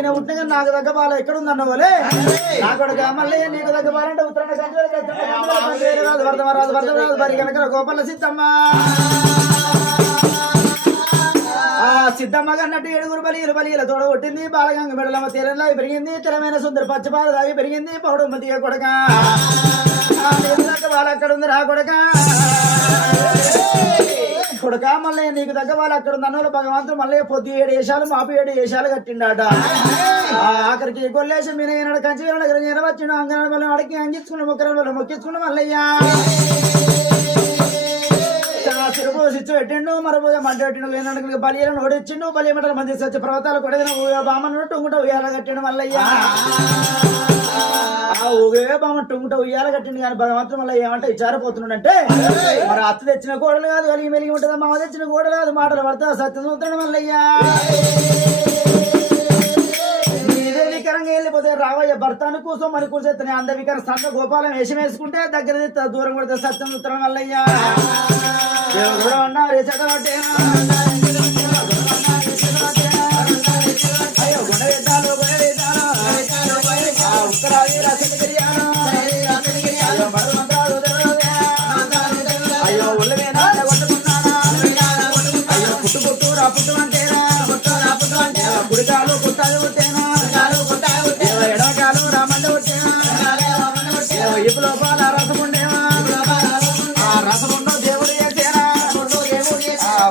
ఈయన పుట్టిన నాకు దగ్గర బాల ఎక్కడ ఉందన్న వాళ్ళే నా కొడుక మళ్ళీ నీకు దగ్గర బాలంటే ఉత్తరాయణ రాజు వర్ధమరాజు మరి కనుక గోపాల సిద్ధమ్మ సిద్ధమ్మ అన్నట్టు 7 బలియల తోడ కొట్టింది బాలగంగ మెడలమ్మ తీరంలో పెరిగింది తెరమైన సుందర పచ్చపాలు దాగి పెరిగింది పౌడమ్మ తీయ కొడక వాళ్ళ అక్కడ ఉంది రా కొడక కొడక మళ్ళీ నీకు దగ్గర వాళ్ళు అక్కడ ఉంది అన్నోళ్ళు భగవంతుడు మళ్ళీ పొద్దు 7 వేషాలు మాపు 7 వేషాలు కట్టిండాట ఆఖరికి కొల్లేసి మీరు ఏనాడు కంచి వచ్చిండు అంగనాడు వల్ల అడిగి అంగించుకున్న మొక్కల వల్ల మొక్కించుకున్న మల్లయ్యా సిచ్చు పెట్టిండు మరో మంట పెట్టిండు బలియలను ఓడిచ్చిండు బలి మంటలు మంది వచ్చి పర్వతాలు కొడిన బామను టుంగుట ఉయ్యాల కట్టిండు మల్లయ్యా ఊగే బామ టుంగుట ఉయ్యాల కట్టిండు కానీ భగవంతుడు మళ్ళీ ఏమంటే విచారపోతున్నాడంటే మరి అత్త తెచ్చిన గోడలు కాదు కలిగి మెలిగి ఉంటుందా మామ తెచ్చిన గోడలు కాదు మాటలు పడతా సత్యం చూస్తాడు మల్లయ్యా వికరంగా వెళ్ళిపోతే రావయ్య భర్తాను కోసం మన కూర్చొని అంద వికర సంత గోపాలం వేషం వేసుకుంటే దగ్గర దూరం కొడితే సత్యం చూస్తాడు మల్లయ్యా దేవుడు అన్నారు అయ్యో గుణవేదాలు ఉత్తరాది అయ్యో ఒళ్ళవేనా కొట్టుకున్నానా అయ్యో పుట్టు రా పుట్టు అంటేనా గుడికాలు పుట్టాలు పుట్టేనా ఎడవకాలు రామండ పుట్టేనా ఇపు లోపాల రసం ఉండేవా ఆ రసం ఉండో దేవుడు చేసేనా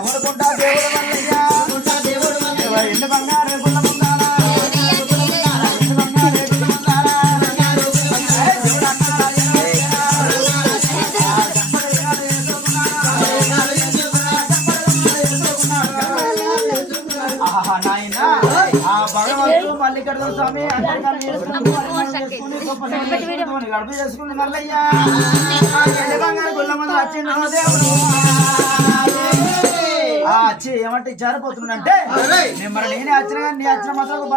మునుకుంటా దేవుడు మల్లయ్యా ఎండు బంగారు గుళ్ళ ముందారా ఎండు బంగారు గుళ్ళ ముందారా భగవంతుడు మల్లికర్ణ స్వామి గడప చేసుకుని మల్లయ్యా బంగారు గుళ్ళ మంది వచ్చిండు దేవుడు వచ్చి ఏమంటే జారిపోతున్నాడంటే మరి నేనే వచ్చిన కానీ నీ వచ్చిన మాత్రం